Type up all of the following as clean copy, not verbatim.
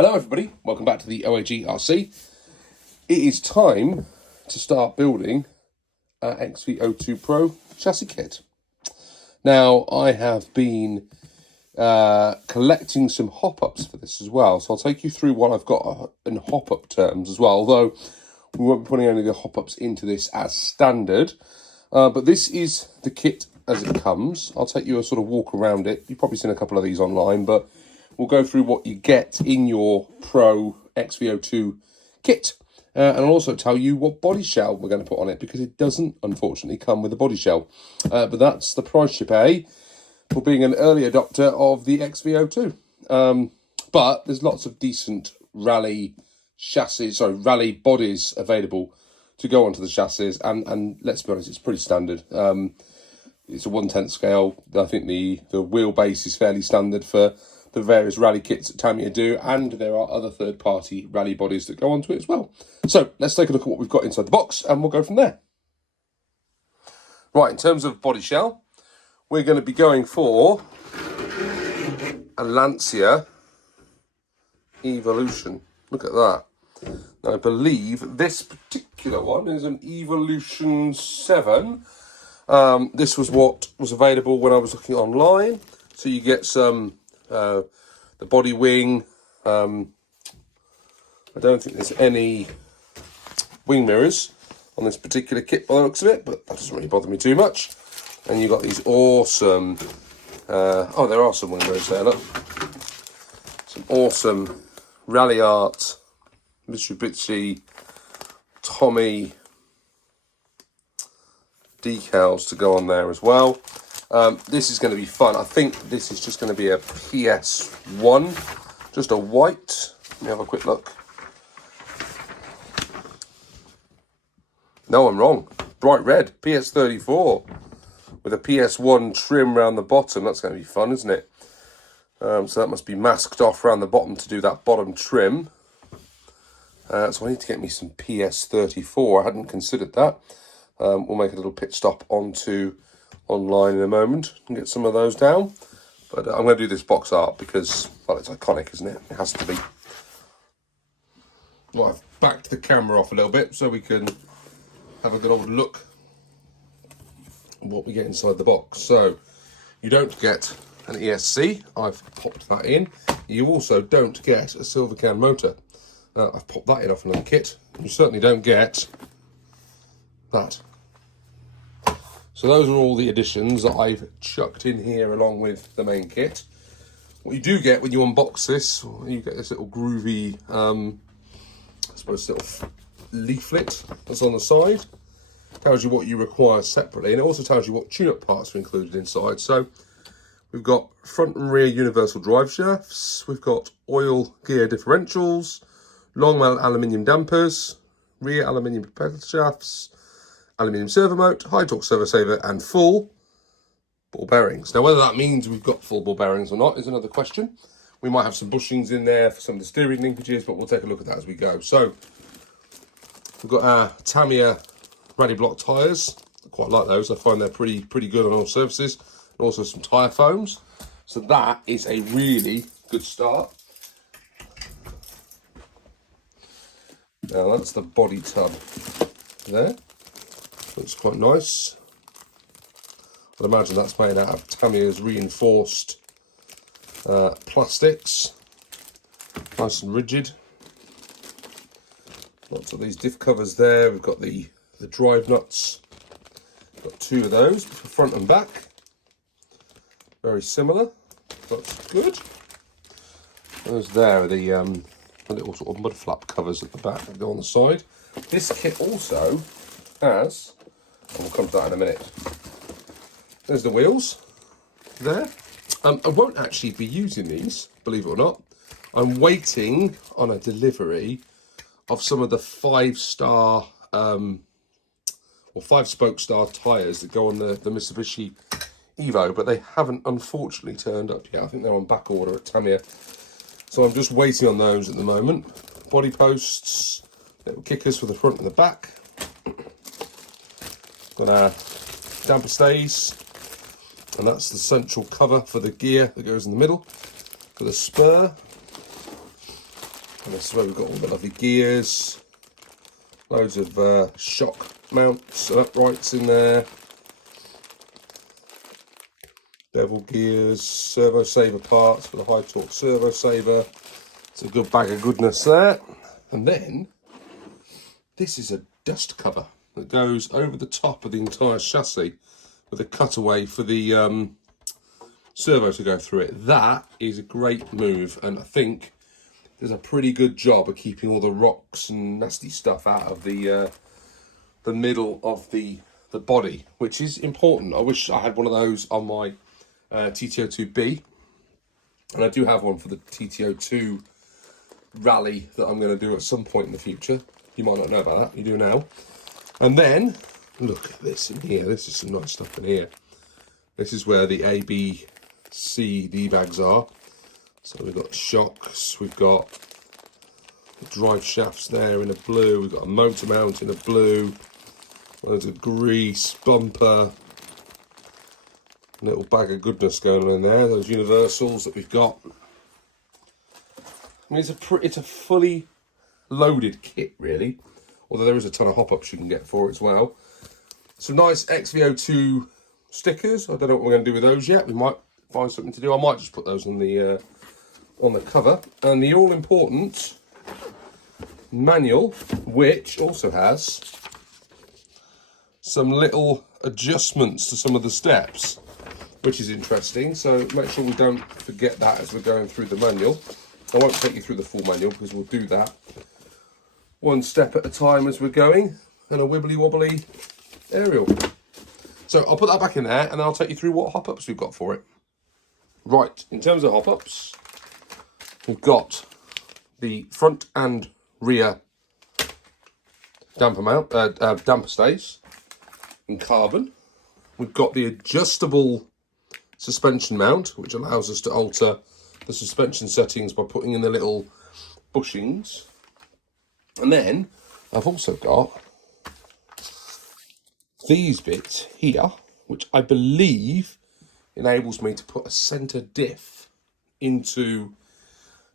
Hello everybody, welcome back to the OAG RC. It is time to start building our XV-02 Pro chassis kit. Now I have been collecting some hop-ups for this as well, so I'll take you through what I've got in hop-up terms as well, although we won't be putting any of the hop-ups into this as standard, but this is the kit as it comes. I'll take you a sort of walk around it. You've probably seen a couple of these online, but we'll go through what you get in your Pro XV-02 kit. And I'll also tell you what body shell we're going to put on it, because it doesn't, unfortunately, come with a body shell. But that's the price you pay for being an early adopter of the XV-02. But there's lots of decent rally bodies available to go onto the chassis. And let's be honest, it's pretty standard. It's a 1/10 scale. I think the wheelbase is fairly standard for the various rally kits that Tamiya do, and there are other third-party rally bodies that go onto it as well. So let's take a look at what we've got inside the box, and we'll go from there. Right, in terms of body shell, we're going to be going for a Lancia Evolution. Look at that. Now, I believe this particular one is an Evolution 7. This was what was available when I was looking online. So you get some the body wing. I don't think there's any wing mirrors on this particular kit by the looks of it, but that doesn't really bother me too much. And you've got these awesome, oh, there are some wing mirrors there, look. Some awesome Rally Art, Mitsubishi, Tommy decals to go on there as well. This is going to be fun. I think this is just going to be a PS1, just a white. Let me have a quick look. No, I'm wrong. Bright red, PS34, with a PS1 trim around the bottom. That's going to be fun, isn't it? So that must be masked off around the bottom to do that bottom trim. So I need to get me some PS34. I hadn't considered that. We'll make a little pit stop onto online in a moment and get some of those down. But I'm going to do this box art because, well, it's iconic, isn't it? It has to be. Well, I've backed the camera off a little bit so we can have a good old look at what we get inside the box. So you don't get an ESC. I've popped that in. You also don't get a silver can motor. I've popped that in off another kit. You certainly don't get that. So those are all the additions that I've chucked in here along with the main kit. What you do get when you unbox this, you get this little groovy, I suppose, little leaflet that's on the side. Tells you what you require separately, and it also tells you what tune-up parts are included inside. So we've got front and rear universal drive shafts, we've got oil gear differentials, long mount aluminium dampers, rear aluminium propeller shafts, aluminium servo motor, high torque servo saver, and full ball bearings. Now, whether that means we've got full ball bearings or not is another question. We might have some bushings in there for some of the steering linkages, but we'll take a look at that as we go. So we've got our Tamiya rally block tyres. I quite like those. I find they're pretty good on all surfaces. And also some tyre foams. So that is a really good start. Now that's the body tub there. Looks quite nice. I'd imagine that's made out of Tamiya's reinforced plastics. Nice and rigid. Lots of these diff covers there. We've got the drive nuts. Got two of those for front and back. Very similar. That's good. Those there are the little sort of mud flap covers at the back that go on the side. This kit also has, and we'll come to that in a minute. There's the wheels there. I won't actually be using these, believe it or not. I'm waiting on a delivery of some of the 5-star or 5-spoke star tyres that go on the Mitsubishi Evo, but they haven't unfortunately turned up yet. I think they're on back order at Tamiya. So I'm just waiting on those at the moment. Body posts, little kickers for the front and the back. Got our damper stays, and that's the central cover for the gear that goes in the middle. For the spur, And this is where we've got all the lovely gears. Loads of shock mounts and uprights in there. Bevel gears, servo saver parts for the high torque servo saver. It's a good bag of goodness there. And then this is a dust cover that goes over the top of the entire chassis with a cutaway for the servo to go through it. That is a great move, and I think there's a pretty good job of keeping all the rocks and nasty stuff out of the middle of the body, which is important. I wish I had one of those on my TT-02B, and I do have one for the TT-02 rally that I'm going to do at some point in the future. You might not know about that, you do now. And then look at this in here. This is some nice stuff in here. This is where the A, B, C D bags are. So we've got shocks, we've got the drive shafts there in a blue, we've got a motor mount in a blue, loads of grease, bumper, little bag of goodness going on in there, those universals that we've got. I mean, it's a fully loaded kit, really, although there is a ton of hop-ups you can get for it as well. Some nice XV-02 stickers. I don't know what we're going to do with those yet. We might find something to do. I might just put those on the cover. And the all-important manual, which also has some little adjustments to some of the steps, which is interesting. So make sure we don't forget that as we're going through the manual. I won't take you through the full manual because we'll do that one step at a time as we're going, and a wibbly wobbly aerial. So I'll put that back in there and then I'll take you through what hop-ups we've got for it. Right, in terms of hop-ups, we've got the front and rear damper stays in carbon. We've got the adjustable suspension mount, which allows us to alter the suspension settings by putting in the little bushings. And then I've also got these bits here, which I believe enables me to put a centre diff into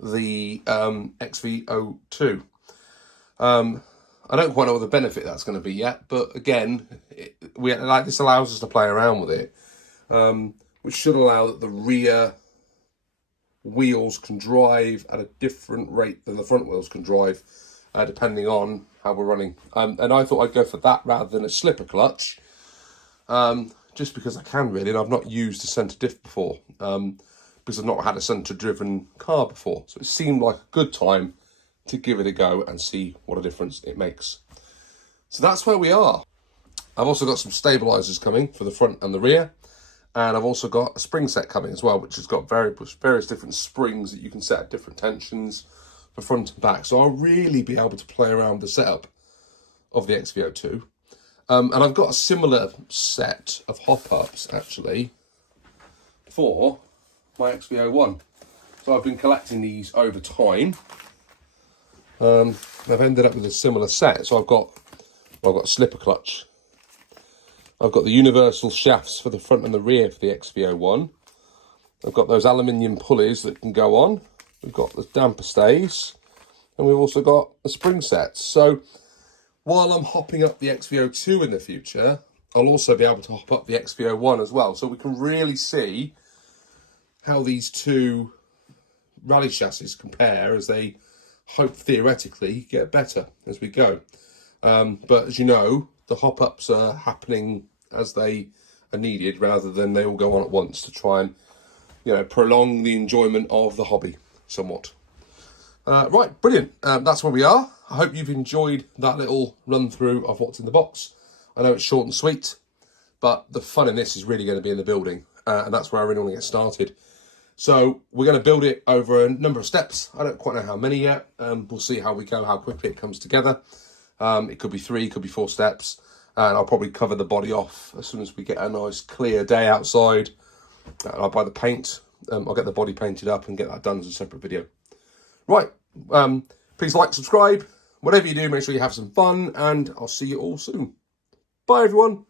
the XV-02. I don't quite know what the benefit that's going to be yet, but again, this allows us to play around with it, which should allow that the rear wheels can drive at a different rate than the front wheels can drive, depending on how we're running. And I thought I'd go for that rather than a slipper clutch, just because I can really, and I've not used a centre diff before, because I've not had a centre driven car before. So it seemed like a good time to give it a go and see what a difference it makes. So that's where we are. I've also got some stabilisers coming for the front and the rear, and I've also got a spring set coming as well, which has got various different springs that you can set at different tensions for front and back. So I'll really be able to play around with the setup of the XV-02. And I've got a similar set of hop-ups, actually, for my XV-01. So I've been collecting these over time. I've ended up with a similar set. So I've got a slipper clutch. I've got the universal shafts for the front and the rear for the XV-01. I've got those aluminium pulleys that can go on. We've got the damper stays, and we've also got the spring sets. So while I'm hopping up the XV-02 in the future, I'll also be able to hop up the XV-01 as well. So we can really see how these two rally chassis compare as they hope theoretically get better as we go. But as you know, the hop-ups are happening as they are needed rather than they all go on at once to try and, prolong the enjoyment of the hobby somewhat. Right, brilliant. That's where we are. I hope you've enjoyed that little run through of what's in the box. I know it's short and sweet, but the fun in this is really going to be in the building, and that's where I really want to get started. So we're going to build it over a number of steps. I don't quite know how many yet. We'll see how we go, how quickly it comes together. It could be 3, it could be 4 steps. And I'll probably cover the body off as soon as we get a nice clear day outside. I'll buy the paint. I'll get the body painted up and get that done as a separate video. Right. Please like, subscribe. Whatever you do, make sure you have some fun. And I'll see you all soon. Bye, everyone.